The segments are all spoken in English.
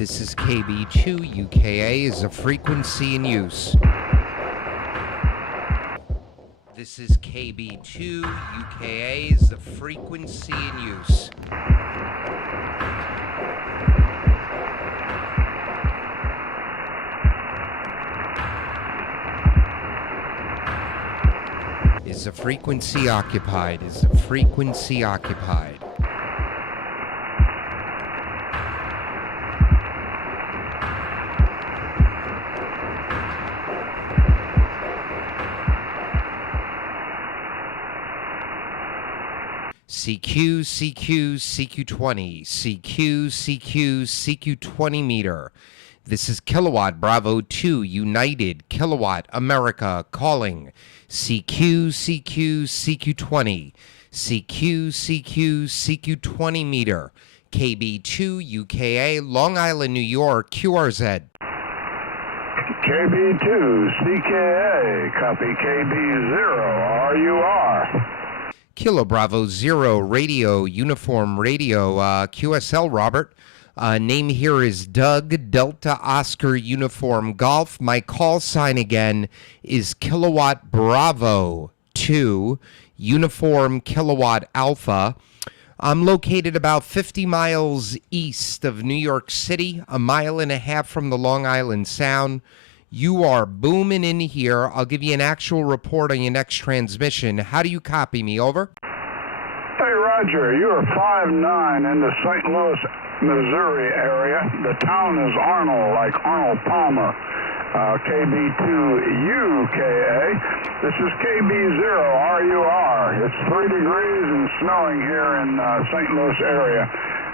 This is KB2 UKA is a frequency in use. This is KB2 UKA is a frequency in use. Is a frequency occupied? Is a frequency occupied? CQ, CQ, CQ20, CQ, CQ, CQ20 meter. This is Kilowatt Bravo 2 United Kilowatt America calling. CQ, CQ, CQ20, CQ, CQ, CQ20 meter. KB2 UKA Long Island, New York, QRZ. KB2 CKA, copy KB0 RUR. Kilo Bravo 0 Radio Uniform Radio QSL Robert. Name here is Doug Delta Oscar Uniform Golf. My call sign again is Kilowatt Bravo 2 Uniform Kilowatt Alpha. I'm located about 50 miles east of New York City, a mile and a half from the Long Island Sound. You are booming in here. I'll give you an actual report on your next transmission. How do you copy me? Over. Hey, Roger. You are 5'9" in the St. Louis, Missouri area. The town is Arnold, like Arnold Palmer. KB2 UKA. This is KB0 RUR. It's 3 degrees and snowing here in St. Louis area.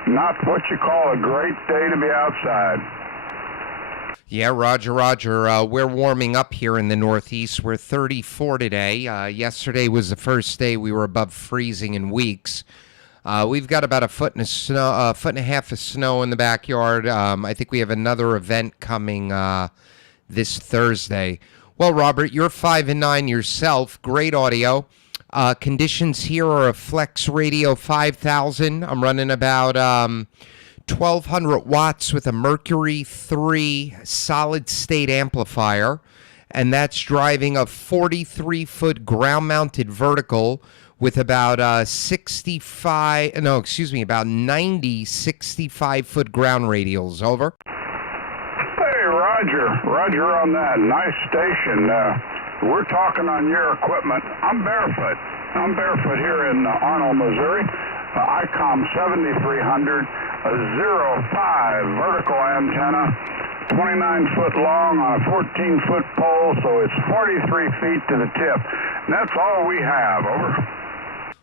Not what you call a great day to be outside. Yeah, Roger. We're warming up here in the Northeast. We're 34 today. Yesterday was the first day we were above freezing in weeks. We've got about a foot and a half of snow in the backyard. I think we have another event coming this Thursday. Well, Robert, you're 5'9" yourself. Great audio. Conditions here are a Flex Radio 5000. I'm running about 1,200 watts with a Mercury III solid-state amplifier, and that's driving a 43-foot ground-mounted vertical with about 90 65-foot ground radials. Over. Hey, Roger on that. Nice station. We're talking on your equipment. I'm barefoot here in Arnold, Missouri. ICOM 7300. A 0.5 vertical antenna, 29 foot long on a 14-foot pole, so it's 43 feet to the tip. And that's all we have. Over.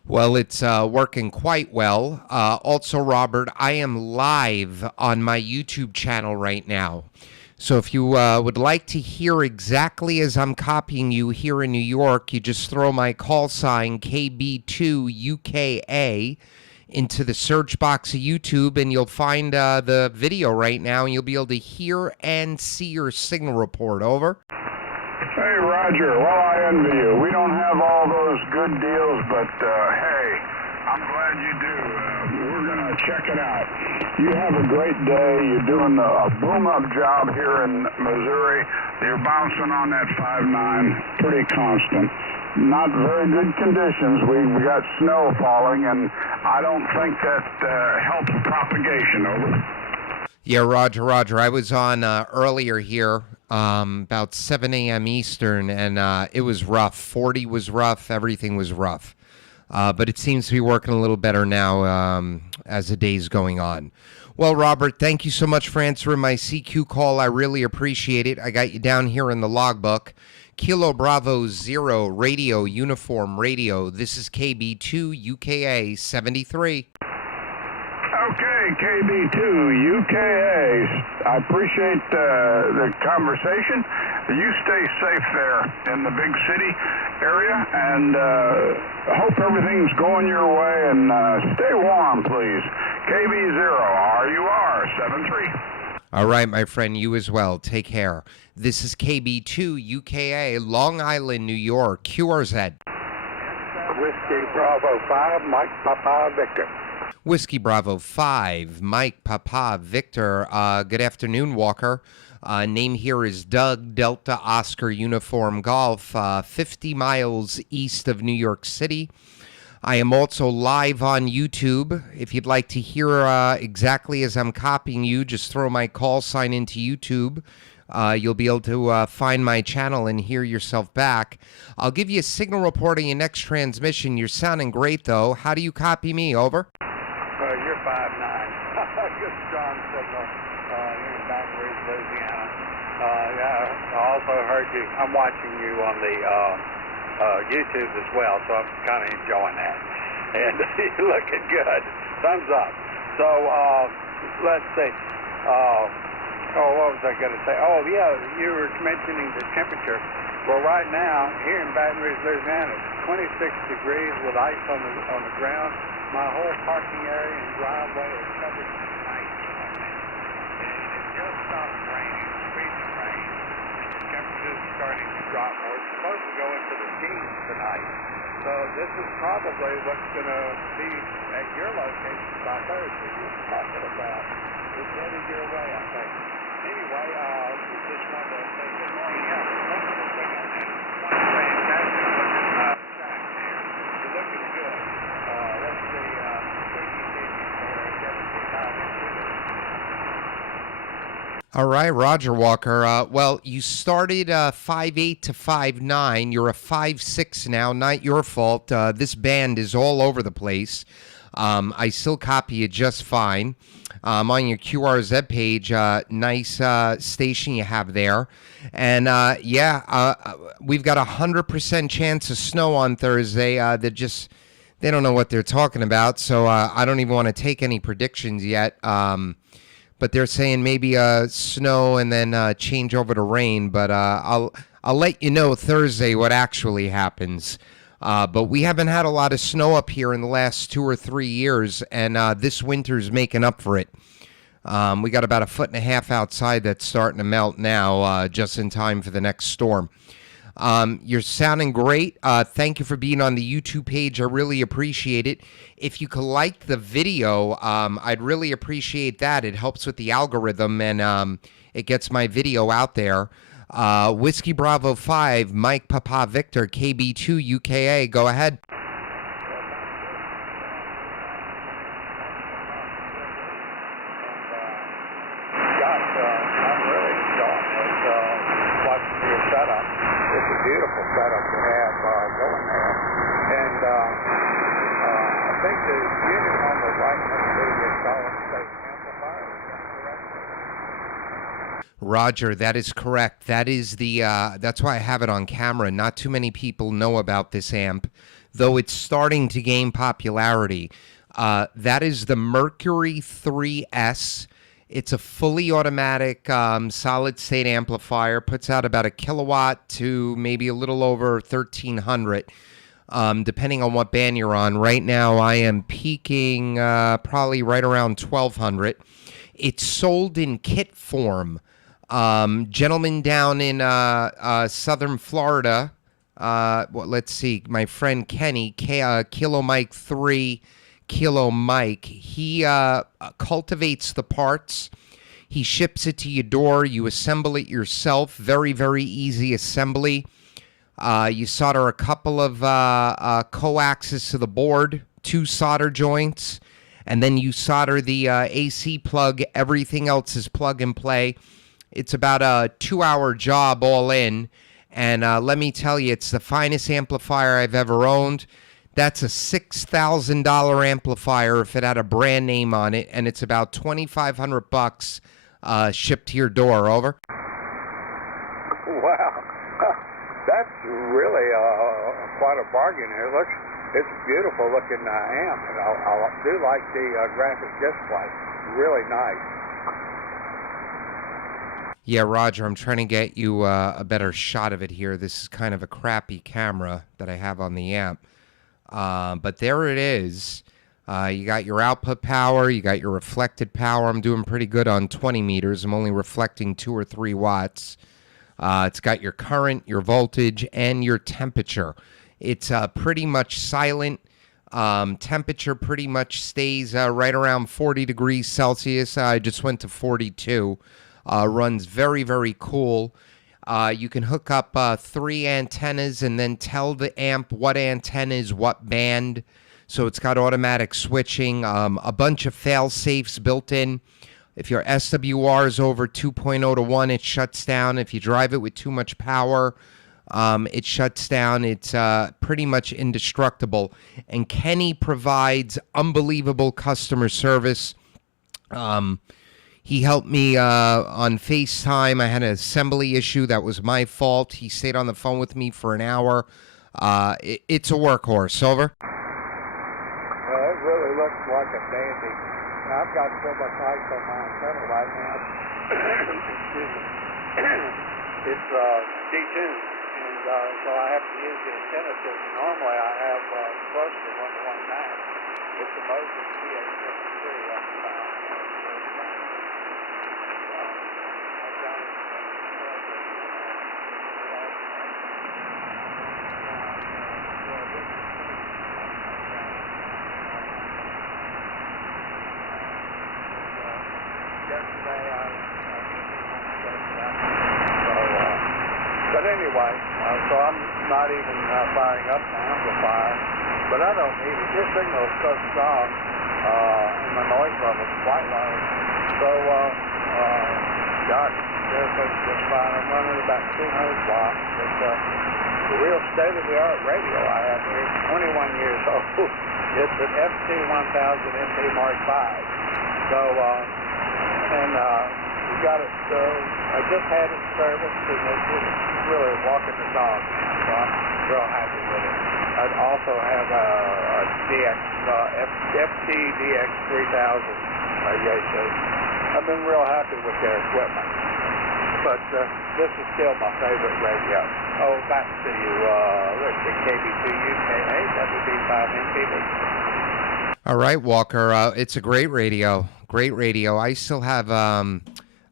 Well, it's working quite well. Also, Robert, I am live on my YouTube channel right now. So if you would like to hear exactly as I'm copying you here in New York, you just throw my call sign KB2 UKA into the search box of YouTube, and you'll find the video right now, and you'll be able to hear and see your signal report. Over. Hey, Roger. Well, I envy you. We don't have all those good deals, but hey, I'm glad you do. We're going to check it out. You have a great day. You're doing a boom-up job here in Missouri. You're bouncing on that 5'9", pretty constant. Not very good conditions. We got snow falling, and I don't think that helps propagation. Over. Yeah, Roger. I was on earlier here, about 7 a.m. Eastern, and it was rough. 40 was rough. Everything was rough. But it seems to be working a little better now as the day's going on. Well, Robert, thank you so much for answering my CQ call. I really appreciate it. I got you down here in the logbook. Kilo Bravo 0 Radio Uniform Radio. This is KB2 UKA 73. Okay, KB2 UKA. I appreciate the conversation. You stay safe there in the big city area, and hope everything's going your way, and stay warm, please. KB0 RUR 73. All right, my friend, you as well. Take care. This is KB2 UKA, Long Island, New York, QRZ. Whiskey Bravo 5, Mike Papa Victor. Whiskey Bravo 5, Mike, Papa, Victor. Good afternoon, Walker. Name here is Doug, Delta Oscar Uniform Golf, 50 miles east of New York City. I am also live on YouTube. If you'd like to hear exactly as I'm copying you, just throw my call sign into YouTube. You'll be able to find my channel and hear yourself back. I'll give you a signal report on your next transmission. You're sounding great, though. How do you copy me? Over. You're 5'9". Good strong signal here in Baton Rouge, Louisiana. Yeah, I also heard you. I'm watching you on the YouTube as well, so I'm kind of enjoying that. And you're looking good. Thumbs up. So let's see. What was I going to say? Oh, yeah, you were mentioning the temperature. Well, right now, here in Baton Rouge, Louisiana, it's 26 degrees with ice on the ground. My whole parking area and driveway is covered in ice right now. And it just stopped raining, freezing rain, and the temperature is starting to drop more. It's supposed to go into the teens tonight. So this is probably what's going to be at your location by Thursday. You're talking about it's headed your way, I think. Anyway, we just wanted to say good morning. Yeah, wonderful thing on that. One fantastic looking track there. You're looking good. Let's see, All right, Roger Walker. Well, you started 5'8" to 5'9". You're a 5'6" now. Not your fault. This band is all over the place. I still copy you just fine. On your QRZ page, nice station you have there. And we've got 100% chance of snow on Thursday. They don't know what they're talking about, so I don't even want to take any predictions yet. But they're saying maybe snow and then change over to rain. But I'll let you know Thursday what actually happens. But we haven't had a lot of snow up here in the last 2 or 3 years, and this winter's making up for it. We got about 1.5 feet outside that's starting to melt now, just in time for the next storm. You're sounding great. Thank you for being on the YouTube page. I really appreciate it. If you could like the video, I'd really appreciate that. It helps with the algorithm, and it gets my video out there. Whiskey Bravo 5, Mike Papa Victor, KB2 UKA. Go ahead. I'm really enjoying it. Watching your setup. It's a beautiful setup to have going there. And I think the unit on the right must be the solid state amplifier. Is that correct? Roger, that is correct. That is that's why I have it on camera. Not too many people know about this amp, though it's starting to gain popularity. That is the Mercury III. It's a fully automatic solid state amplifier. Puts out about 1 kilowatt to maybe a little over 1,300, depending on what band you're on. Right now, I am peaking probably right around 1,200. It's sold in kit form. Gentleman down in southern Florida, let's see, my friend Kenny, Kilo Mike 3, Kilo Mike, he cultivates the parts. He ships it to your door. You assemble it yourself. Very, very easy assembly. You solder a couple of coaxes to the board, 2 solder joints, and then you solder the AC plug. Everything else is plug and play. It's about a 2-hour job all in, and let me tell you, it's the finest amplifier I've ever owned. That's a $6,000 amplifier if it had a brand name on it, and it's about $2,500 shipped to your door. Over. Wow, that's really quite a bargain. It's a beautiful looking amp, and I do like the graphic display. Really nice. Yeah, Roger, I'm trying to get you a better shot of it here. This is kind of a crappy camera that I have on the amp. But there it is. You got your output power. You got your reflected power. I'm doing pretty good on 20 meters. I'm only reflecting 2 or 3 watts. It's got your current, your voltage, and your temperature. It's pretty much silent. Temperature pretty much stays right around 40 degrees Celsius. I just went to 42. Runs very, very cool. You can hook up 3 antennas and then tell the amp what antenna is what band. So it's got automatic switching, a bunch of fail safes built in. If your SWR is over 2.0 to 1, it shuts down. If you drive it with too much power, it shuts down. It's pretty much indestructible. And Kenny provides unbelievable customer service. He helped me on FaceTime. I had an assembly issue that was my fault. He stayed on the phone with me for an hour. It's a workhorse. Over. Well, it really looks like a dandy. I've got so much ice on my antenna right now. Excuse me. It's detuned, and so I have to use the antenna system. Normally I have close to 1 to 1 max. It's the Mercury III that's about. Yesterday but anyway, so I'm not even firing up the amplifier, but I don't need it. This signal is so strong, and the noise level is quite low. So, gosh, everything's just fine. I'm running about 200 watts. It's the real state-of-the-art radio I have here. It's 21 years old. It's an FT1000 MP Mark V. So, we got it, I just had it serviced, and it's just really walking the dog now, so I'm real happy with it. I also have a FTDX 3000 so I've been real happy with their equipment. But this is still my favorite radio. Oh, back to you, let's see, KB2UKA, WB5MPB. All right, Walker. It's a great radio. Great radio. I still have an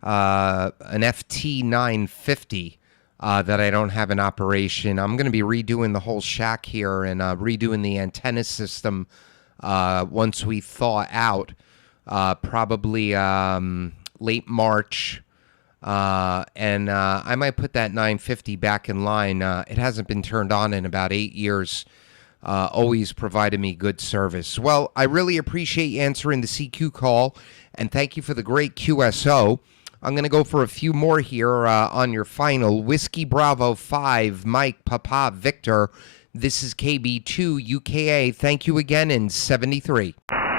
FT950 that I don't have in operation. I'm going to be redoing the whole shack here and redoing the antenna system once we thaw out, probably late March. And I might put that 950 back in line. It hasn't been turned on in about 8 years. Always provided me good service. Well, I really appreciate you answering the CQ call, and thank you for the great QSO. I'm going to go for a few more here on your final. Whiskey Bravo 5, Mike, Papa, Victor. This is KB2 UKA. Thank you again in 73. Well, 73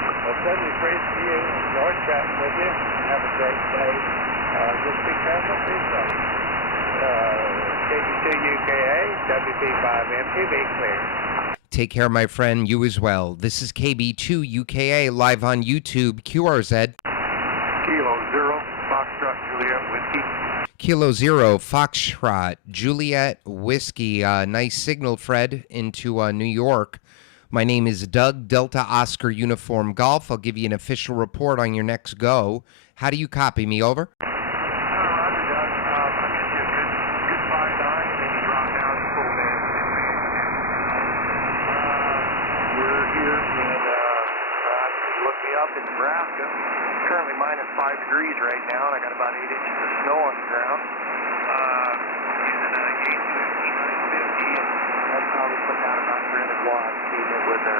to you. Enjoy chatting with you. Have a great day. Just be careful. Be safe. KB2 UKA, WB5MPB clear. Take care, my friend. You as well. This is KB2 UKA live on YouTube. QRZ. Kilo 0, Foxtrot, Juliet, Whiskey. Kilo 0, Foxtrot, Juliet, Whiskey. Nice signal, Fred, into New York. My name is Doug, Delta Oscar Uniform Golf. I'll give you an official report on your next go. How do you copy me? Over. Roger, Doug. I'm going to get good 5-9, and then you drop down a little bit. We're here in, look me up in Nebraska. Currently minus 5 degrees right now, and I got about 8 inches of snow on the ground. Using a Yates 5950, and that's probably putting out about 300 watts, feeding it with a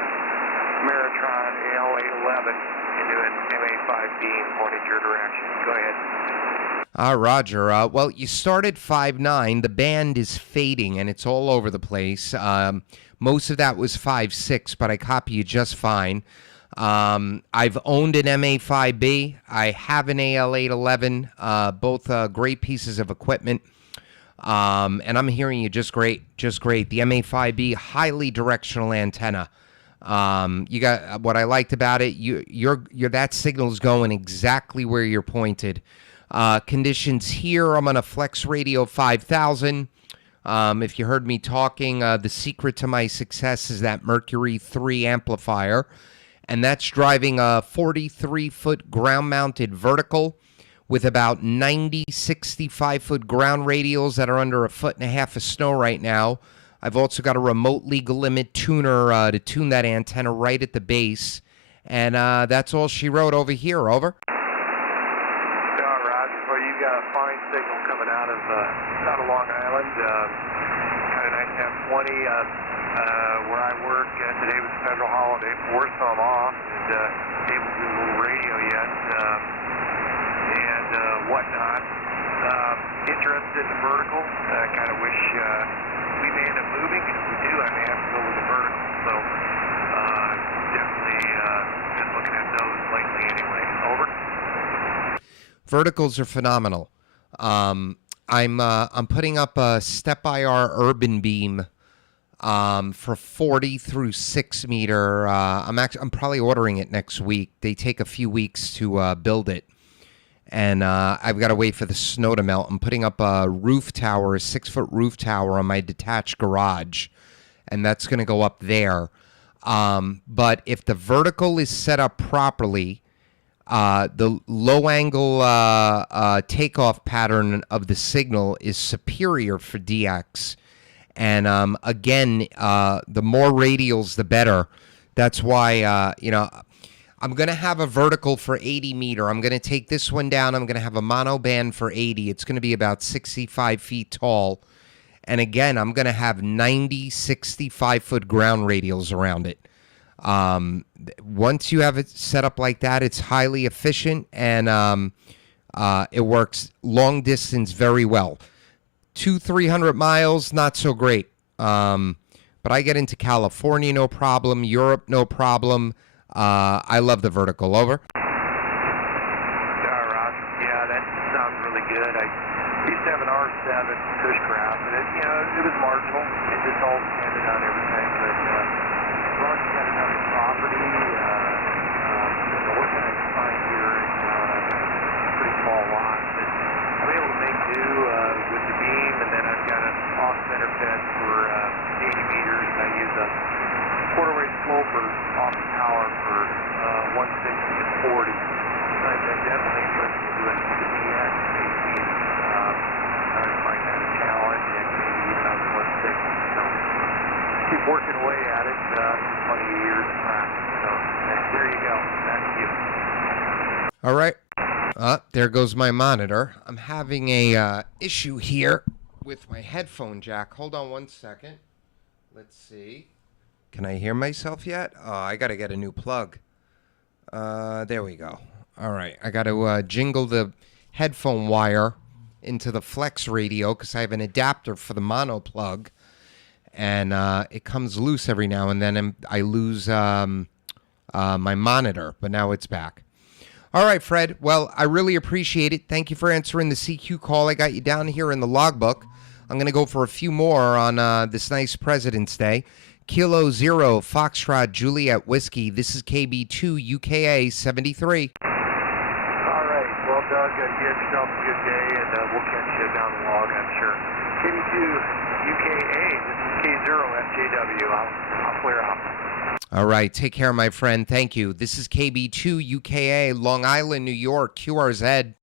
Meritron AL811 into an MA5B and pointed your direction. Go ahead. Roger. Well, you started 5.9. The band is fading, and it's all over the place. Most of that was 5.6, but I copy you just fine. I've owned an MA5B. I have an AL811, both great pieces of equipment. And I'm hearing you just great, just great. The MA5B, highly directional antenna. You got what I liked about it. You're that signal's going exactly where you're pointed. Conditions here. I'm on a Flex Radio 5000. If you heard me talking, the secret to my success is that Mercury III amplifier. And that's driving a 43-foot ground-mounted vertical with about 90, 65-foot ground radials that are under 1.5 feet of snow right now. I've also got a remote legal limit tuner to tune that antenna right at the base. And that's all she wrote over here. Over. All right. Well, you got a fine signal coming out of Long Island. Kind of nice to have 20. Where I work, today was a federal holiday, forced some off, and able to do a little radio yet, and whatnot. Interested in the vertical. Kind of wish we may end up moving, and if we do, I may have to go with the vertical. So definitely been looking at those lately anyway. Over. Verticals are phenomenal. I'm putting up a step-IR urban beam for 40 through 6 meter. I'm probably ordering it next week. They take a few weeks to build it, and I've got to wait for the snow to melt. I'm putting up a roof tower, a 6-foot roof tower on my detached garage, and that's going to go up there. But if the vertical is set up properly, the low angle takeoff pattern of the signal is superior for DX. And again, the more radials, the better. That's why, I'm going to have a vertical for 80 meter. I'm going to take this one down. I'm going to have a mono band for 80. It's going to be about 65 feet tall. And again, I'm going to have 90, 65-foot ground radials around it. Once you have it set up like that, it's highly efficient, and it works long distance very well. 200-300 miles, not so great. But I get into California, no problem. Europe, no problem. I love the vertical. Over. Yeah, Roger. Yeah, that sounds really good. I used to have an R7 Cushcraft, and it was marginal. It just all depended on everything. But as long as you got enough property, what can I find here right now? I've got a pretty small lot. But I'm able to make do with the beam, and then I've got an off-center fed for 80 meters. I use a quarter-wave sloper off the tower for 160 and 40. I'm definitely interested in doing the DX AC. I find that a challenge, and maybe even on the 160. So keep working away at it. Plenty of years of practice. So there you go. Back to you. All right. There goes my monitor. I'm having a issue here with my headphone jack. Hold on one second. Let's see. Can I hear myself yet? Oh, I got to get a new plug. There we go. All right. I got to jingle the headphone wire into the flex radio because I have an adapter for the mono plug. And it comes loose every now and then, and I lose my monitor. But now it's back. All right, Fred. Well, I really appreciate it. Thank you for answering the CQ call. I got you down here in the logbook. I'm going to go for a few more on this nice President's Day. Kilo 0, Foxtrot, Juliet Whiskey. This is KB2 UKA 73. All right. Well, Doug, you have yourself a good day, and we'll catch you down the log, I'm sure. KB2 UKA, this is K0 FJW. I'll clear out. All right. Take care, my friend. Thank you. This is KB2 UKA, Long Island, New York, QRZ.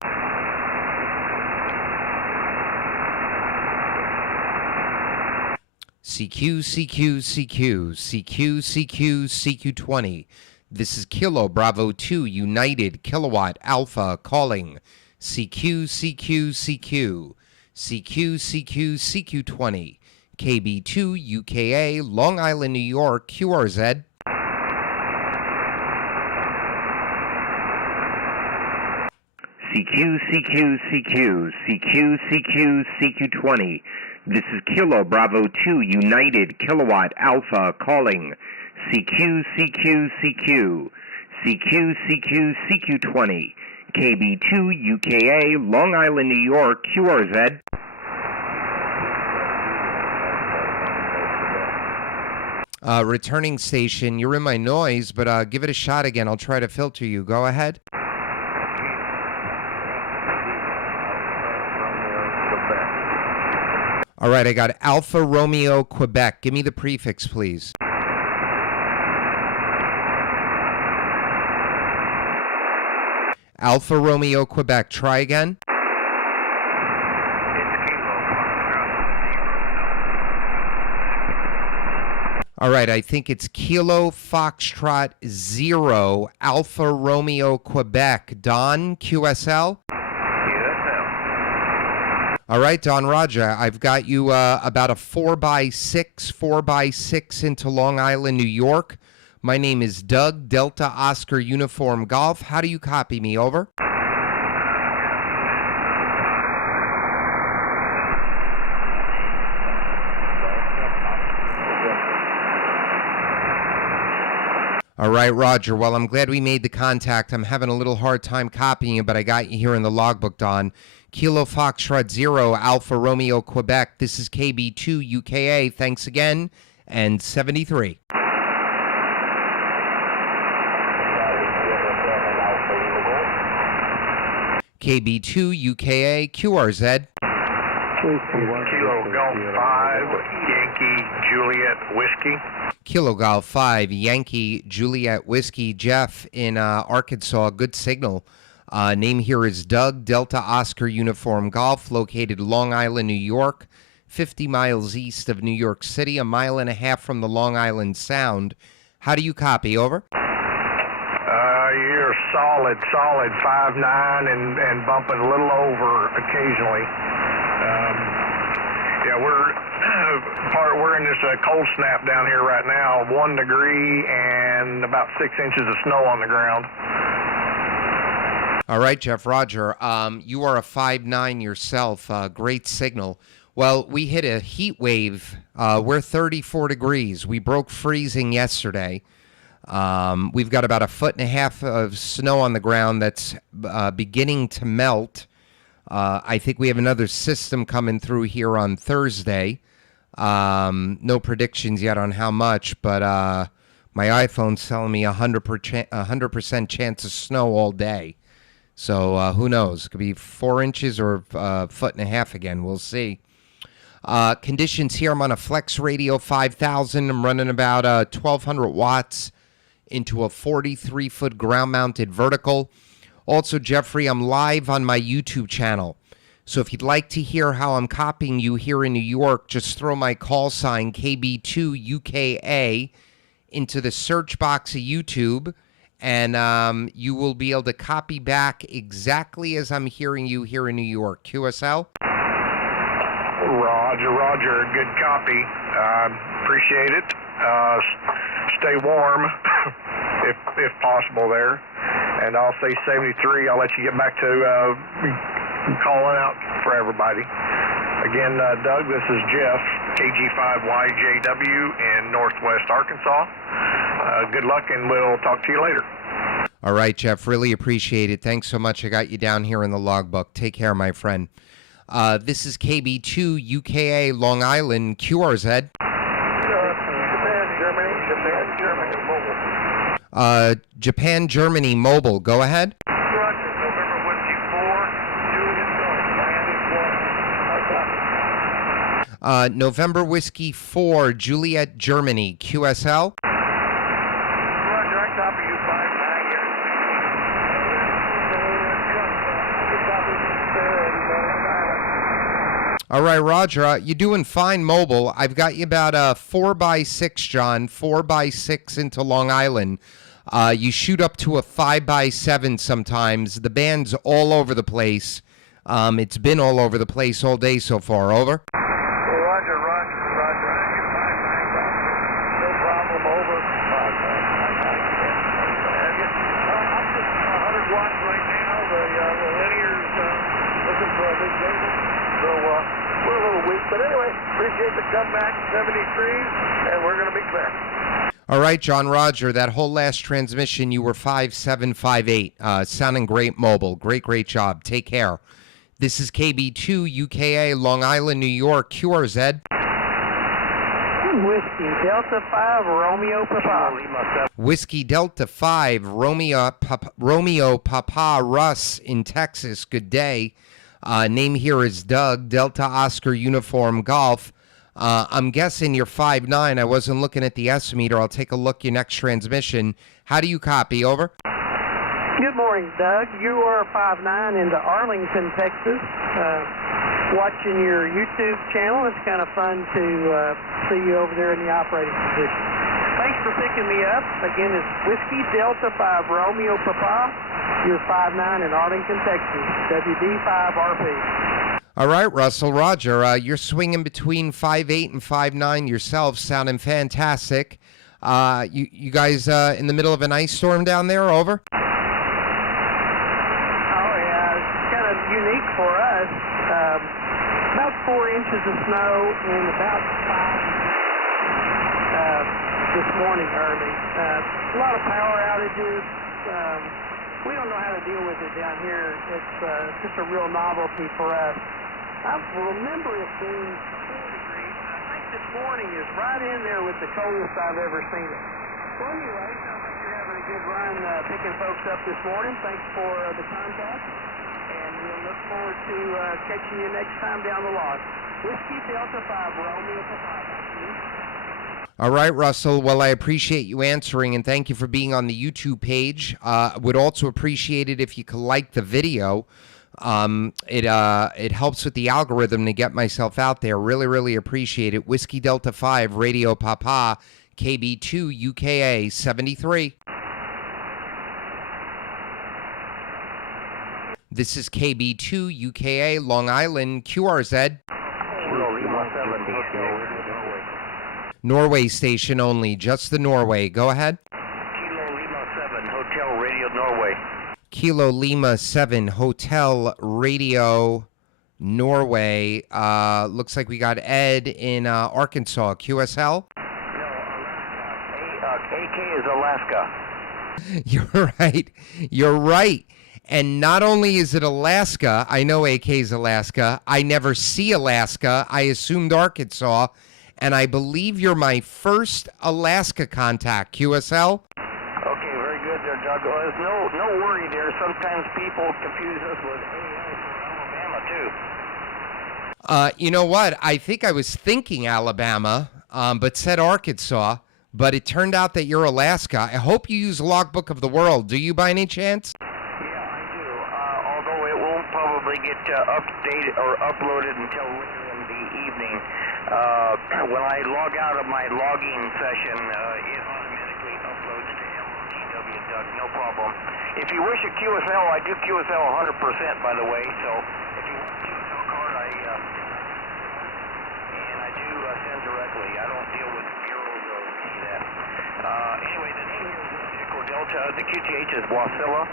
CQ, CQ, CQ, CQ, CQ, CQ20. This is Kilo Bravo 2 United Kilowatt Alpha calling. CQ, CQ, CQ, CQ, CQ, CQ20. KB2 UKA, Long Island, New York, QRZ. CQ, CQ, CQ, CQ, CQ, CQ20. This is Kilo Bravo 2 United Kilowatt Alpha calling. CQ, CQ, CQ, CQ, CQ, CQ20. KB2 UKA, Long Island, New York, QRZ. Returning station, you're in my noise, but give it a shot again. I'll try to filter you. Go ahead. All right, I got Alpha Romeo, Quebec. Give me the prefix, please. Alpha Romeo, Quebec. Try again. All right, I think it's Kilo Foxtrot 0 Alpha Romeo Quebec. Don, QSL? QSL. All right, Don Roger, I've got you about a 4x6 into Long Island, New York. My name is Doug, Delta Oscar Uniform Golf. How do you copy me? Over. All right, Roger. Well, I'm glad we made the contact. I'm having a little hard time copying it, but I got you here in the logbook, Don. Kilo Foxtrot 0 Alpha Romeo Quebec. This is KB2 UKA. Thanks again. And 73. KB2 UKA QRZ. Kilo Golf 5 Yankee Juliet Whiskey. Kilo Golf 5 Yankee Juliet Whiskey. Jeff in Arkansas. Good signal. Name here is Doug, Delta Oscar Uniform Golf, located Long Island, New York, 50 miles east of New York City, a mile and a half from the Long Island Sound. How do you copy? Over. You're solid 5'9" and bumping a little over occasionally. Yeah, we're in this cold snap down here right now. 1 degree and about 6 inches of snow on the ground. All right, Jeff Roger. You are a 5'9" yourself. Great signal. Well, we hit a heat wave. We're 34 degrees. We broke freezing yesterday. We've got about 1.5 feet of snow on the ground that's beginning to melt. I think we have another system coming through here on Thursday. No predictions yet on how much, but my iPhone's telling me 100% chance of snow all day. So who knows? It could be 4 inches or 1.5 feet again. We'll see. Conditions here. I'm on a Flex Radio 5000. I'm running about 1,200 watts into a 43-foot ground-mounted vertical. Also, Jeffrey, I'm live on my YouTube channel. So if you'd like to hear how I'm copying you here in New York, just throw my call sign KB2 UKA into the search box of YouTube, and you will be able to copy back exactly as I'm hearing you here in New York. QSL? Roger. Good copy. Appreciate it. Stay warm if possible there. And I'll say 73. I'll let you get back to calling out for everybody. Again, Doug, this is Jeff, KG5YJW in Northwest Arkansas. Good luck, and we'll talk to you later. All right, Jeff. Really appreciate it. Thanks so much. I got you down here in the logbook. Take care, my friend. This is KB2 UKA Long Island QRZ. Japan, Germany, mobile. Go ahead. Roger, November Whiskey 4, Juliet. November Whiskey 4, Juliet, Germany. QSL. Roger, I copy you 5'9". All right, Roger. You're doing fine mobile. I've got you about 4x6, John. 4x6 into Long Island. You shoot up to a 5x7 sometimes. The band's all over the place. It's been all over the place all day so far. Over. Roger. I get 5'9". No problem. Over. I'm just 100 watts right now. The linear's looking for a big cable. So we're a little weak. But anyway, appreciate the comeback. 73, and we're going to be clear. All right, John Roger, that whole last transmission, you were 5'7", 5'8", sounding great mobile. Great job. Take care. This is KB2 UKA, Long Island, New York, QRZ. Whiskey Delta 5 Romeo Papa. Whiskey Delta 5 Romeo Papa Russ in Texas. Good day. Name here is Doug, Delta Oscar Uniform Golf. I'm guessing you're 5'9". I wasn't looking at the S-meter. I'll take a look your next transmission. How do you copy? Over. Good morning, Doug. You are 5'9" into Arlington, Texas. Watching your YouTube channel. It's kind of fun to see you over there in the operating position. for picking me up. Again, it's Whiskey Delta 5 Romeo Papa. You're 5'9" in Arlington, Texas. WD5RP. All right, Russell. Roger, you're swinging between 5'8" and 5'9" yourself, sounding fantastic. You guys in the middle of an ice storm down there? Over. Oh, yeah. It's kind of unique for us. About 4 inches of snow and about 5 this morning early. A lot of power outages. We don't know how to deal with it down here. It's just a real novelty for us. I remember it being 4 degrees. I think this morning is right in there with the coldest I've ever seen it. Well, anyway, sounds like you're having a good run picking folks up this morning. Thanks for the contact. And we'll look forward to catching you next time down the log. Whiskey Delta 5 Romeo Papa. All right, Russell. Well, I appreciate you answering, and thank you for being on the YouTube page. Would also appreciate it if you could like the video. It helps with the algorithm to get myself out there. Really, really appreciate it. Whiskey Delta 5 Radio Papa, KB2 UKA 73. This is KB2 UKA Long Island QRZ. Norway station only, just the Norway. Go ahead. Kilo Lima 7, Hotel Radio Norway. Kilo Lima 7, Hotel Radio Norway. Looks like we got Ed in Arkansas. QSL? No, Alaska. AK is Alaska. You're right. You're right. And not only is it Alaska, I know AK is Alaska. I never see Alaska. I assumed Arkansas. And I believe you're my first Alaska contact, QSL. Okay, very good there, Doug. Well, there's no worry there. Sometimes people confuse us with AL for Alabama, too. You know what? I think I was thinking Alabama, but said Arkansas. But it turned out that you're Alaska. I hope you use Logbook of the World. Do you by any chance? Yeah, I do. Although it won't probably get updated or uploaded until later in the evening. When I log out of my logging session, it automatically uploads to LOTW, Doug, no problem. If you wish a QSL, I do QSL 100%, by the way, so if you want a QSL card, I do send directly. I don't deal with bureaus or any of that. Anyway, the name here is Echo Delta. The QTH is Wasilla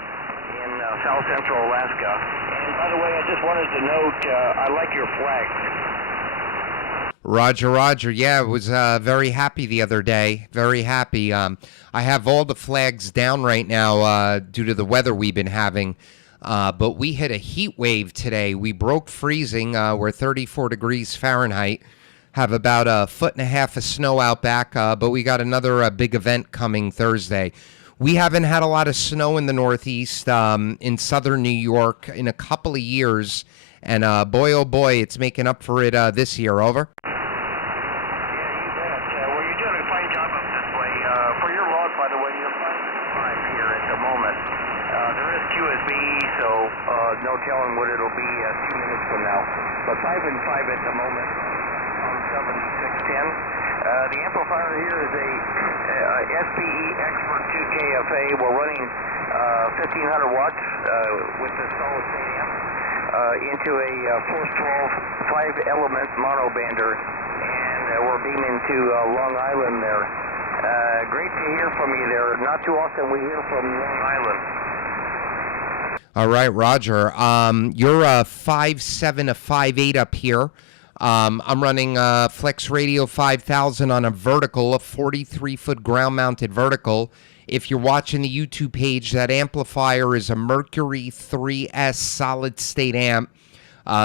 in south central Alaska. And by the way, I just wanted to note, I like your flags. Roger, Roger. Yeah, I was very happy the other day. Very happy. I have all the flags down right now due to the weather we've been having. But we hit a heat wave today. We broke freezing. We're 34 degrees Fahrenheit. Have about 1.5 feet of snow out back. But we got another big event coming Thursday. We haven't had a lot of snow in the Northeast, in southern New York, in a couple of years. And boy, oh boy, it's making up for it this year. Over. No telling what it'll be a few minutes from now. But 5 and 5 at the moment on 7610. The amplifier here is a SPE Expert 2 KFA. We're running 1500 watts with the solid state amp into a Force 12 5-element mono bander, and we're beaming to Long Island there. Great to hear from you there. Not too often we hear from Long Island. All right, Roger. You're 5'7" to 5'8" up here. I'm running Flex Radio 5000 on a vertical, a 43-foot ground-mounted vertical. If you're watching the YouTube page, that amplifier is a Mercury III solid-state amp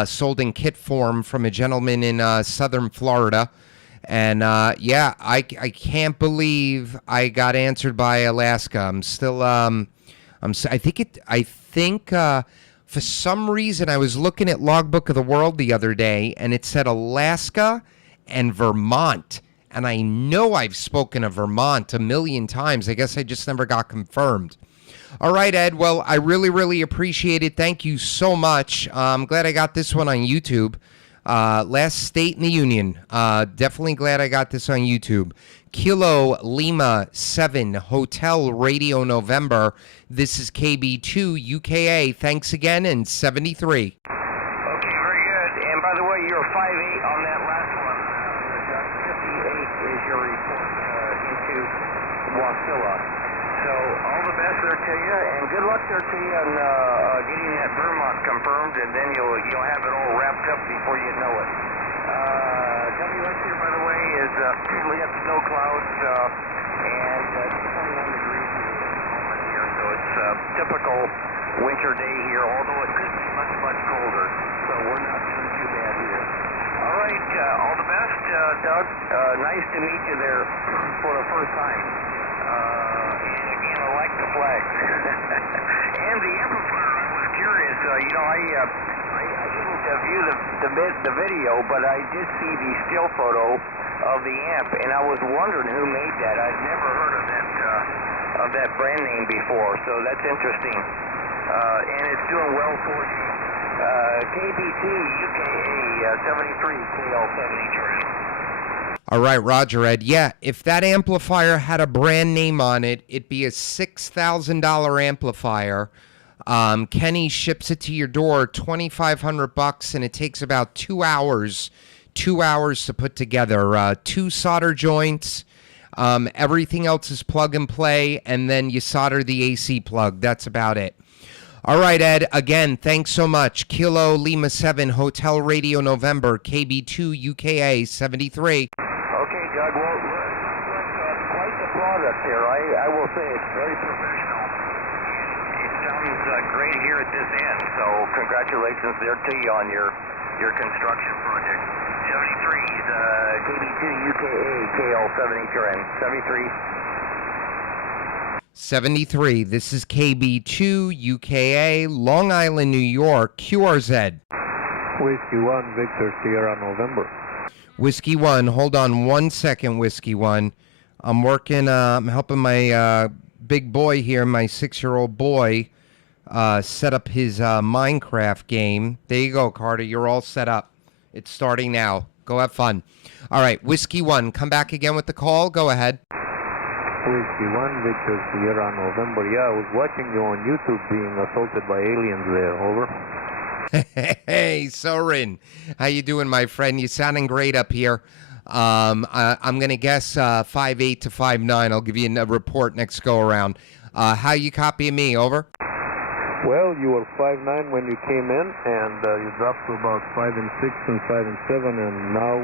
sold in kit form from a gentleman in southern Florida. And, yeah, I can't believe I got answered by Alaska. I'm still... I think for some reason I was looking at Logbook of the World the other day, and it said Alaska and Vermont. And I know I've spoken of Vermont a million times. I guess I just never got confirmed. All right, Ed. Well, I really, really appreciate it. Thank you so much. I'm glad I got this one on YouTube. Last state in the union. Definitely glad I got this on YouTube. Kilo Lima 7 Hotel Radio November. This is KB2 UKA. Thanks again, and 73. Okay, very good. And by the way, you're 5'8" on that last one. 58 is your report into Wasilla. So all the best there to you, and good luck there to you on getting that Vermont confirmed, and then you'll have it all wrapped up before you know it. WS here, by the way, is we got snow clouds and 21 degrees here, so it's a typical winter day here, although it could be much, much colder, so we're not doing too bad here. All right, all the best, Doug. Nice to meet you there for the first time. And again, I like the flag. And the amplifier, I was curious. I didn't view the video, but I did see the still photo of the amp, and I was wondering who made that. I'd never heard of that brand name before, so that's interesting. And it's doing well for you. KBT UKA 73 KL70. All right, Roger Ed. Yeah, if that amplifier had a brand name on it, it'd be a $6,000 amplifier. Kenny ships it to your door, $2,500, and it takes about 2 hours. 2 hours to put together. 2 solder joints. Everything else is plug and play, and then you solder the AC plug. That's about it. All right, Ed. Again, thanks so much. Kilo Lima 7 Hotel Radio November KB2 UKA 73. Okay, Doug. Well, quite the product here. I will say it's very professional. It sounds great here at this end. So congratulations there to you on your construction project. 73 is KB2 UKA KL70 73. 73. This is KB2 UKA, Long Island, New York, QRZ. Whiskey 1, Victor Sierra November. Whiskey 1, hold on 1 second, Whiskey 1. I'm working, I'm helping my big boy here, my 6-year-old boy, set up his Minecraft game. There you go, Carter. You're all set up. It's starting now. Go have fun. All right, Whiskey 1, come back again with the call. Go ahead. Whiskey 1, Victor Sierra November. Yeah, I was watching you on YouTube being assaulted by aliens there. Over. Hey, Soren. How you doing, my friend? You sounding great up here. I'm going to guess 5'8" to 5'9". I'll give you a report next go-around. How you copying me? Over. Well, you were 5'9" when you came in, and you dropped to about 5'6" and 5'7", and now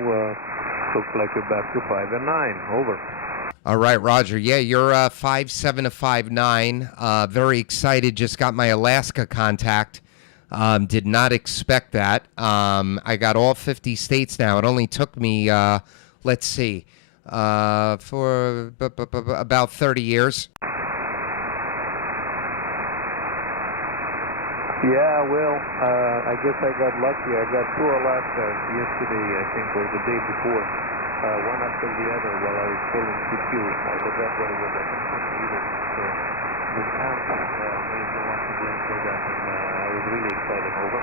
looks like you're back to 5'9". Over. All right, Roger. Yeah, you're 5'7" to 5'9". Very excited. Just got my Alaska contact. Did not expect that. I got all 50 states now. It only took me, let's see, for about 30 years. Yeah, well, I guess I got lucky. I got 2 Alaskas yesterday, I think, or the day before. One after the other while I was pulling CQ. I forgot what it was. I think it was either. So the camp made me want to blame for that, and I was really excited. Over.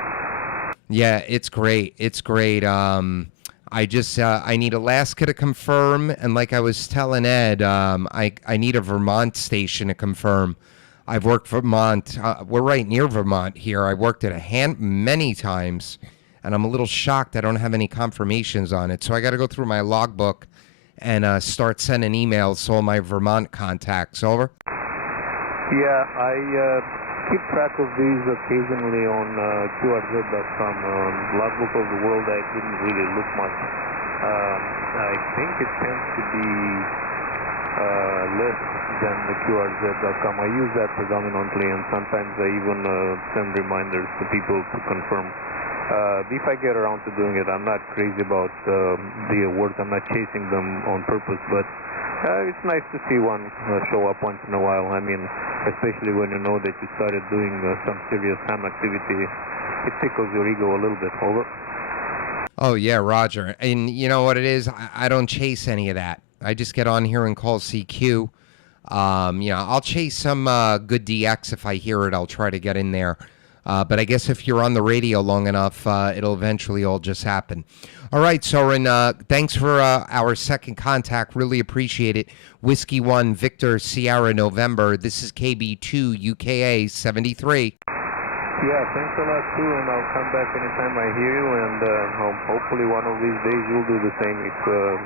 Yeah, it's great. It's great. I need Alaska to confirm, and like I was telling Ed, I need a Vermont station to confirm. I've worked Vermont. We're right near Vermont here. I worked at many times. And I'm a little shocked I don't have any confirmations on it. So I got to go through my logbook and start sending emails to all my Vermont contacts. Over? Yeah, I keep track of these occasionally on QRZ.com. On Logbook of the World, I didn't really look much. I think it tends to be less than the QRZ.com. I use that predominantly, and sometimes I even send reminders to people to confirm. If I get around to doing it, I'm not crazy about the awards. I'm not chasing them on purpose, but it's nice to see one show up once in a while. I mean, especially when you know that you started doing some serious ham activity, it tickles your ego a little bit. Over. Oh, yeah, Roger. And you know what it is? I don't chase any of that. I just get on here and call CQ. I'll chase some good DX if I hear it. I'll try to get in there. But I guess if you're on the radio long enough, it'll eventually all just happen. All right, Soren, thanks for our second contact. Really appreciate it. Whiskey 1, Victor, Sierra, November. This is KB2, UKA 73. Yeah, thanks a lot too, and I'll come back anytime I hear you, and hopefully one of these days you'll do the same if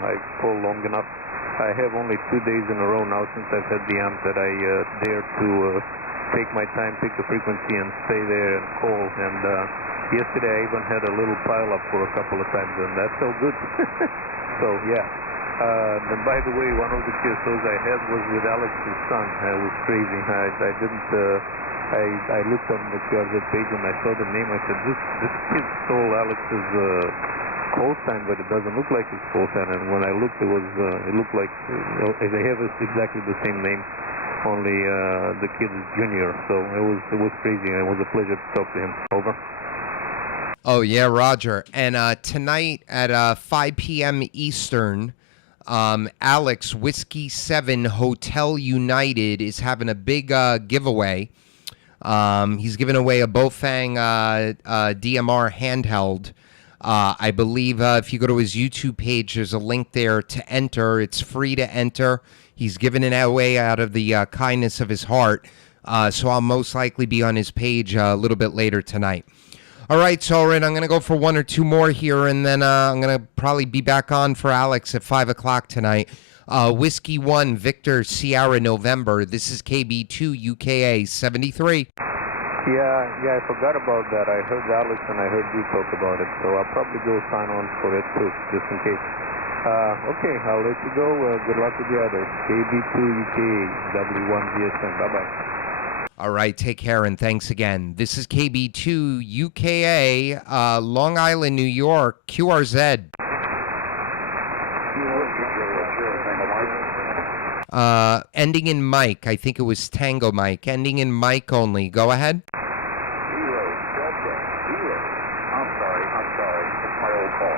I call long enough. I have only 2 days in a row now since I've had the amp that I dare to take my time, pick a frequency, and stay there and call. And yesterday I even had a little pile-up for a couple of times, and that felt good. So, yeah. And by the way, one of the QSOs I had was with Alex's son. It was crazy. I didn't... I looked on the QRZ page and I saw the name. I said, this kid stole Alex's call sign, but it doesn't look like his call sign. And when I looked, it looked like they have exactly the same name, only the kid is junior. So it was crazy. It was a pleasure to talk to him. Over. Oh, yeah, Roger. And tonight at 5 p.m. Eastern, Alex, Whiskey 7 Hotel United is having a big giveaway. He's giving away a Bofang DMR handheld. I believe if you go to his YouTube page, there's a link there to enter. It's free to enter. He's giving it away out of the kindness of his heart. So I'll most likely be on his page a little bit later tonight. All right, Soren, I'm going to go for 1 or 2 more here, and then I'm going to probably be back on for Alex at 5 o'clock tonight. Whiskey 1, Victor, Sierra, November. This is KB2, UKA 73. Yeah, I forgot about that. I heard Alex and I heard you talk about it, so I'll probably go sign on for it too, just in case. Okay, I'll let you go. Good luck with the others. KB2, UKA, W1GSM. Bye-bye. All right, take care, and thanks again. This is KB2, UKA, Long Island, New York, QRZ. Ending in Mike. I think it was Tango Mike. Ending in Mike only. Go ahead. It's my old call.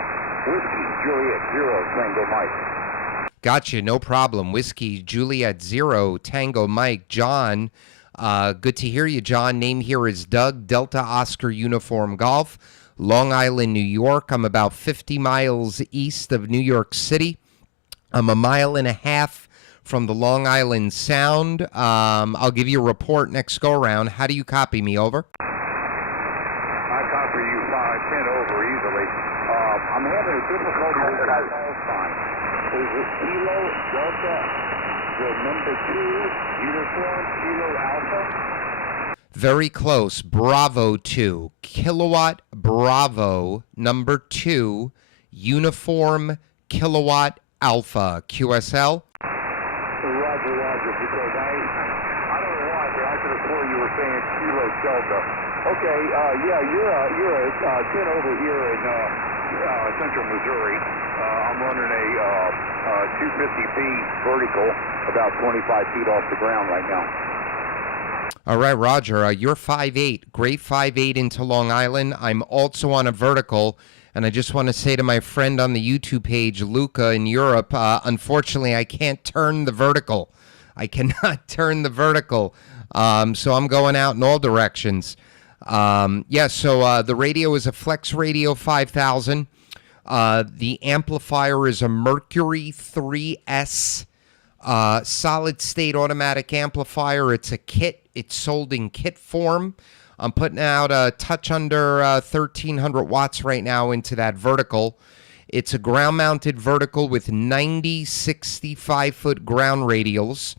Whiskey, Juliet, 0, Tango Mike. Gotcha, no problem. Whiskey, Juliet, 0, Tango Mike. John, good to hear you, John. Name here is Doug, Delta Oscar Uniform Golf, Long Island, New York. I'm about 50 miles east of New York City. I'm a mile and a half from the Long Island Sound. I'll give you a report next go-around. How do you copy me? Over. I copy you 10 over easily. I'm having a difficulty with the call sign. Is it Kilo Delta, the number 2, uniform, Kilo Alpha? Very close. Bravo 2. Kilowatt Bravo, number 2, uniform, Kilowatt Alpha. QSL? Roger, because I don't know why, but I could have sworn you were saying Kilo Delta. Okay, you're a 10 over here in central Missouri. I'm running a 250B vertical, about 25 feet off the ground right now. All right, Roger, you're 5'8", great 5'8" into Long Island. I'm also on a vertical, and I just want to say to my friend on the YouTube page, Luca in Europe, unfortunately, I can't turn the vertical. I cannot turn the vertical, so I'm going out in all directions. So the radio is a Flex Radio 5000. The amplifier is a Mercury 3S solid-state automatic amplifier. It's a kit. It's sold in kit form. I'm putting out a touch under 1,300 watts right now into that vertical. It's a ground-mounted vertical with 90 65-foot ground radials.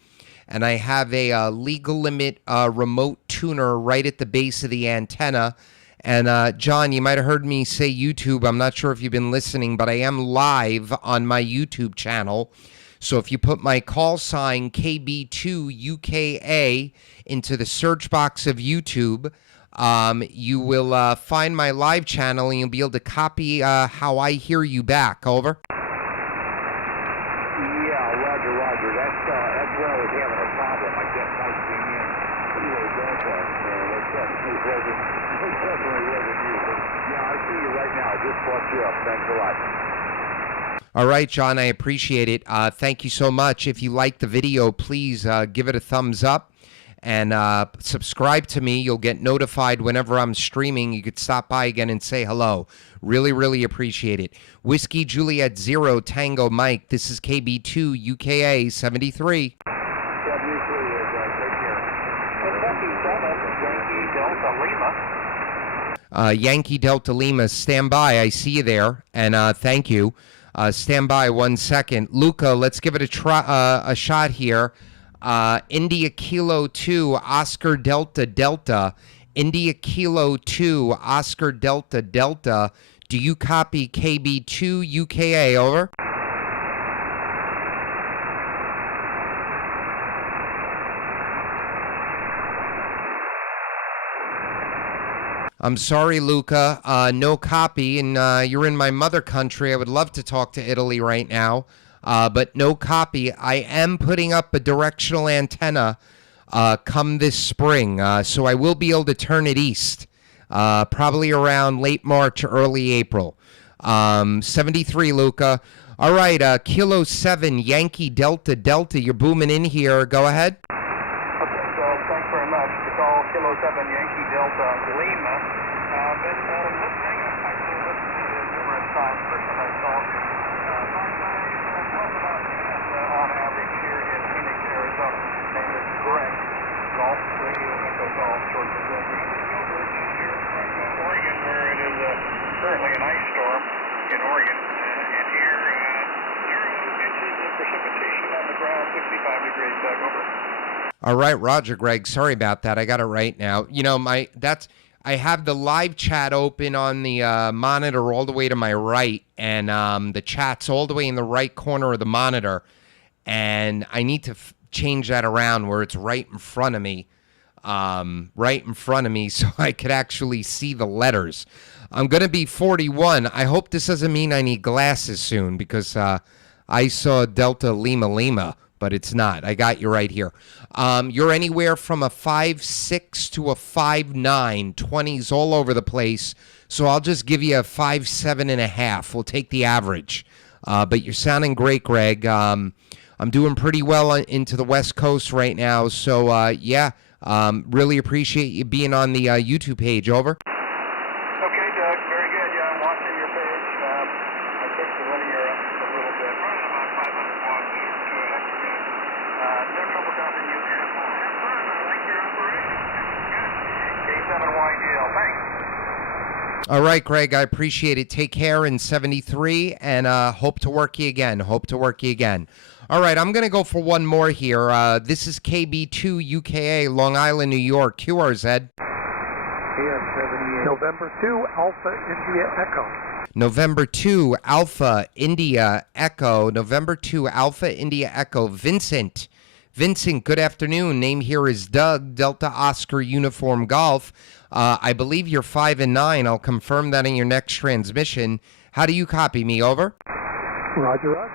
And I have a legal limit remote tuner right at the base of the antenna. And, John, you might have heard me say YouTube. I'm not sure if you've been listening, but I am live on my YouTube channel. So if you put my call sign KB2UKA into the search box of YouTube, you will find my live channel, and you'll be able to copy how I hear you back. Over. Roger. That's where I was having a problem. I kept typing in Kilo Delta, and it definitely wasn't you. But, yeah, I see you right now. I just brought you up. Thanks a lot. All right, John, I appreciate it. Thank you so much. If you like the video, please give it a thumbs up. and subscribe to me. You'll get notified whenever I'm streaming. You could stop by again and say hello. Really, really appreciate it. Whiskey Juliet 0 Tango Mike. This is KB2 UKA 73. Yankee Delta Lima, stand by. I see you there, and thank you. Stand by 1 second. Luca, let's give it a shot here. India Kilo 2, Oscar Delta Delta. India Kilo 2, Oscar Delta Delta. Do you copy KB2 UKA? Over. I'm sorry, Luca. No copy, and you're in my mother country. I would love to talk to Italy right now, but no copy. I am putting up a directional antenna come this spring, so I will be able to turn it east, probably around late March, early April. 73, Luca. All right, Kilo 7, Yankee Delta Delta. You're booming in here. Go ahead. Okay, so thanks very much. The call, Kilo 7, Yankee Delta Lima. Been listening, I've actually listened to you numerous times. First time I saw it, about 10 on average here in Phoenix, Arizona. His name is Greg. Golf Radio Echo Golf, short for Greg. We're coming over here from Oregon, where it is currently an ice storm in Oregon. And here, 0 inches of precipitation on the ground, 65 degrees. Doug, over. All right, Roger, Greg. Sorry about that. I got it right now. You know, I have the live chat open on the monitor all the way to my right, and the chat's all the way in the right corner of the monitor, and I need to change that around where it's right in front of me, so I could actually see the letters. I'm going to be 41. I hope this doesn't mean I need glasses soon, because I saw Delta Lima Lima, but it's not. I got you right here. You're anywhere from a 5'6" to a 5'9", 20s all over the place. So I'll just give you a 5'7.5". We'll take the average. But you're sounding great, Greg. I'm doing pretty well into the West Coast right now. So really appreciate you being on the YouTube page. Over. Okay, Doug. Very good. Yeah, I'm watching your page. I pushed the linear up a little bit. Running about 500 watts to an extra. No trouble dropping you at all. Have fun. I like your operation. K7YGL. Thanks. All right, Greg. I appreciate it. Take care in 73, and hope to work you again. All right, I'm going to go for one more here. This is KB2 UKA, Long Island, New York. QRZ. November 2, Alpha India Echo. November 2, Alpha India Echo. November 2, Alpha India Echo. Vincent. Vincent, good afternoon. Name here is Doug, Delta Oscar Uniform Golf. I believe you're 5 and 9. I'll confirm that in your next transmission. How do you copy me? Over. Roger, Roger.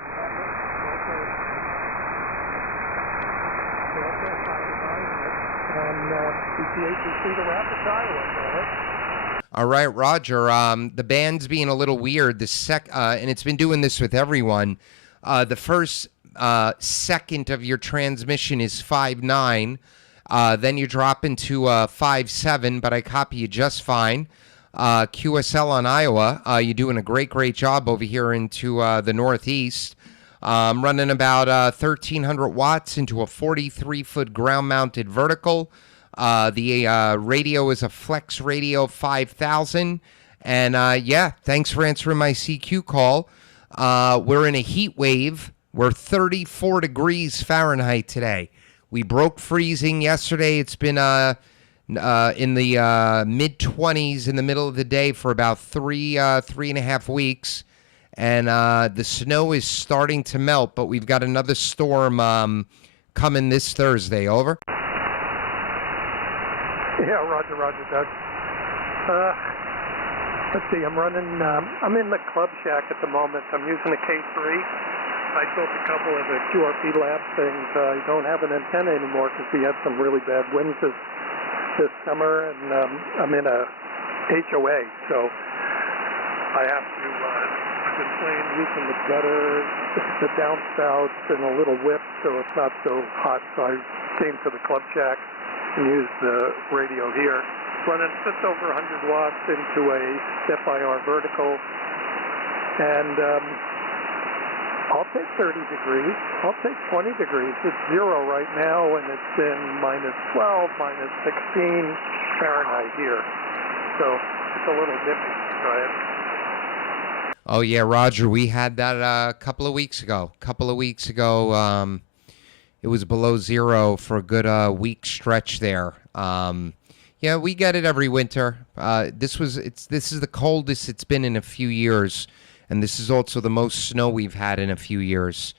All right, Roger. The band's being a little weird. And it's been doing this with everyone. The first second of your transmission is 5'9". Then you drop into 5'7", but I copy you just fine. QSL on Iowa, you're doing a great job over here into the Northeast. I'm running about 1,300 watts into a 43-foot ground-mounted vertical. The radio is a Flex Radio 5000. And, thanks for answering my CQ call. We're in a heat wave. We're 34 degrees Fahrenheit today. We broke freezing yesterday. It's been in the mid-20s in the middle of the day for about 3.5 weeks. And the snow is starting to melt, but we've got another storm coming this Thursday. Over. Yeah, Roger, Doug. Let's see, I'm in the Club Shack at the moment. I'm using a K3. I built a couple of the QRP lab things. I don't have an antenna anymore because we had some really bad winds this summer, and I'm in a HOA, so I have to, I've been using the gutter, the downspouts, and a little whip, so it's not so hot. So I came to the Club Shack and use the radio here. Running just over 100 watts into a step-IR vertical, and I'll take 30 degrees. I'll take 20 degrees. It's 0 right now, and it's in minus 12, minus 16 Fahrenheit here. So it's a little nippy. Go ahead. Oh, yeah, Roger, we had that a couple of weeks ago. It was below 0 for a good week stretch there. Yeah, we get it every winter. This is the coldest it's been in a few years, and this is also the most snow we've had in a few years.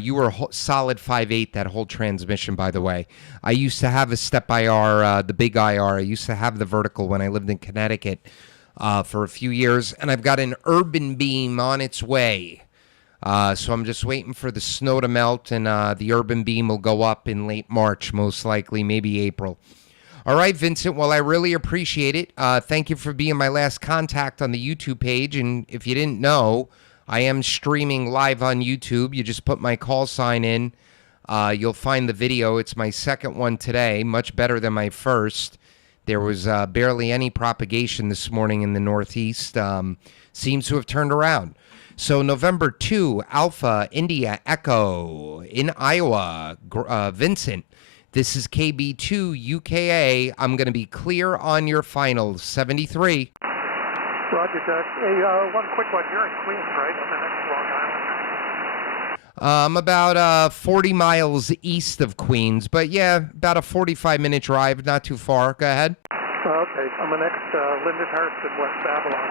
You were solid 5.8 that whole transmission, by the way. I used to have a step IR, the big IR. I used to have the vertical when I lived in Connecticut for a few years, and I've got an urban beam on its way. So I'm just waiting for the snow to melt, and the urban beam will go up in late March, most likely, maybe April. All right, Vincent, well, I really appreciate it. Thank you for being my last contact on the YouTube page, and if you didn't know, I am streaming live on YouTube. You just put my call sign in. You'll find the video. It's my second one today, much better than my first. There was barely any propagation this morning in the Northeast. Seems to have turned around. So November 2, Alpha India Echo in Iowa. Vincent, this is KB2 UKA. I'm going to be clear on your finals. 73. Roger, Doug. Hey, one quick one. You're in Queens, right? On the next Long Island. I'm about 40 miles east of Queens, but yeah, about a 45-minute drive, not too far. Go ahead. Okay, I'm the next Lindenhurst in West Babylon,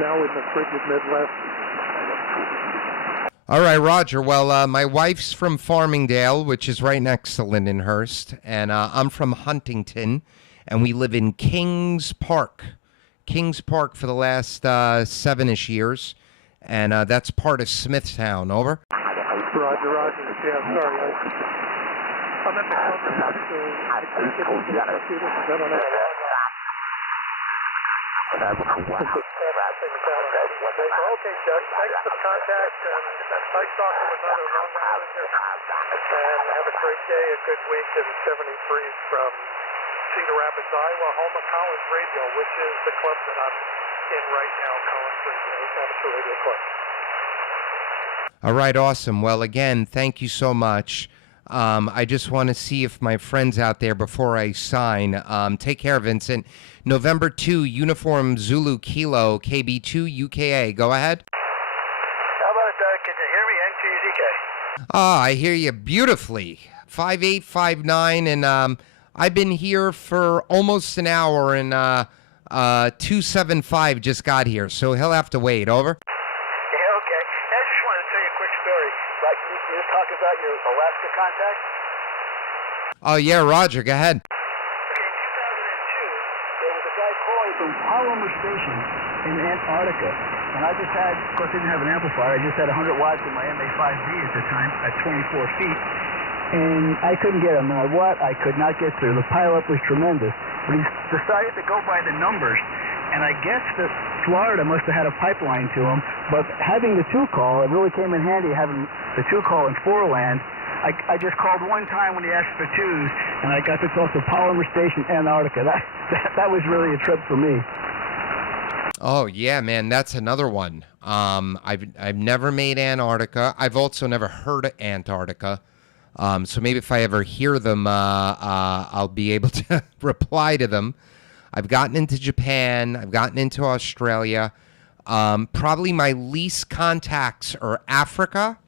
now in the frigid Midwest. All right, Roger. Well, my wife's from Farmingdale, which is right next to Lindenhurst, and I'm from Huntington, and we live in Kings Park for the last 7-ish years, and that's part of Smithtown. Over. Roger. Yeah, sorry. I'm at the club, so I can't get into the computer because I don't have Okay, Doug, thanks for the contact, and nice talking with another Long Islander. And have a great day, a good week, and 73 from Cedar Rapids, Iowa, home of Collins Radio, which is the club that I'm in right now, Collins Radio, Amateur Radio Club. All right, awesome. Well, again, thank you so much. I just want to see if my friends out there before I sign. Take care, Vincent. November 2, Uniform Zulu Kilo, KB2 UKA. Go ahead. How about it, Doug? Can you hear me? NTZK. I hear you beautifully. 5859, and I've been here for almost an hour, and 275 just got here, so he'll have to wait. Over. Yeah, okay. I just wanted to tell you a quick story. Like, you just talking about your Alaska contact? Oh, yeah, Roger, go ahead. From Palomar Station in Antarctica, and I just had, of course I didn't have an amplifier, I just had 100 watts in my MA5B at the time at 24 feet, and I couldn't get him. No matter what, I could not get through. The pileup was tremendous, but he decided to go by the numbers, and I guess that Florida must have had a pipeline to him, but having the 2-call, it really came in handy having the 2-call in Foreland. I just called one time when he asked for 2s, and I got to talk to Palomar Station, Antarctica. That was really a trip for me. Oh yeah, man, that's another one. I've never made Antarctica. I've also never heard of Antarctica. So maybe if I ever hear them, I'll be able to reply to them. I've gotten into Japan. I've gotten into Australia. Probably my least contacts are Africa.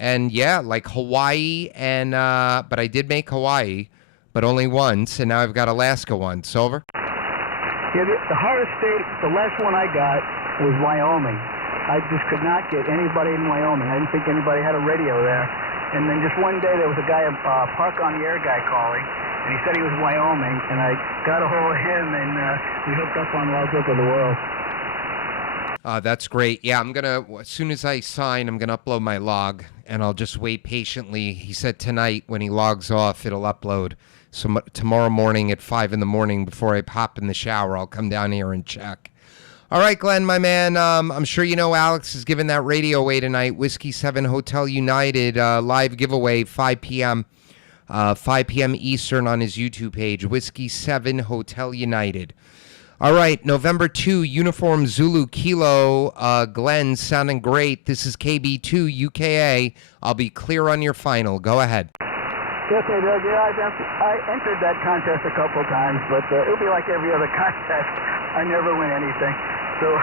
And yeah, like Hawaii, and but I did make Hawaii, but only once, and now I've got Alaska once. Over. Yeah, the hardest state, the last one I got was Wyoming. I just could not get anybody in Wyoming. I didn't think anybody had a radio there. And then just one day there was a guy, Park on the Air guy calling, and he said he was Wyoming, and I got a hold of him, and we hooked up on Log Book of the World. That's great. Yeah, as soon as I sign, I'm going to upload my log, and I'll just wait patiently. He said tonight when he logs off, it'll upload. So tomorrow morning at 5 in the morning before I pop in the shower, I'll come down here and check. All right, Glenn, my man, I'm sure you know Alex is giving that radio away tonight. Whiskey 7 Hotel United live giveaway, 5 p.m. 5 p.m. Eastern on his YouTube page, Whiskey 7 Hotel United. All right, November 2, Uniform Zulu Kilo, Glenn, sounding great. This is KB2 UKA. I'll be clear on your final. Go ahead. Okay, Doug, yeah, I entered that contest a couple times, but it'll be like every other contest. I never win anything. So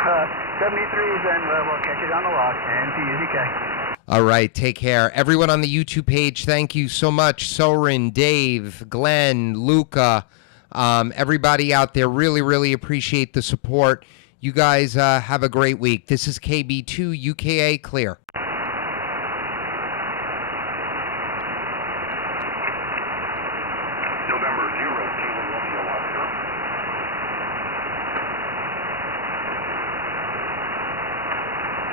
73s, and we'll catch it on the log, and PUZK. All right, take care. Everyone on the YouTube page, thank you so much. Soren, Dave, Glenn, Luca, everybody out there, really, really appreciate the support. You guys have a great week. This is KB2 UKA Clear. November 0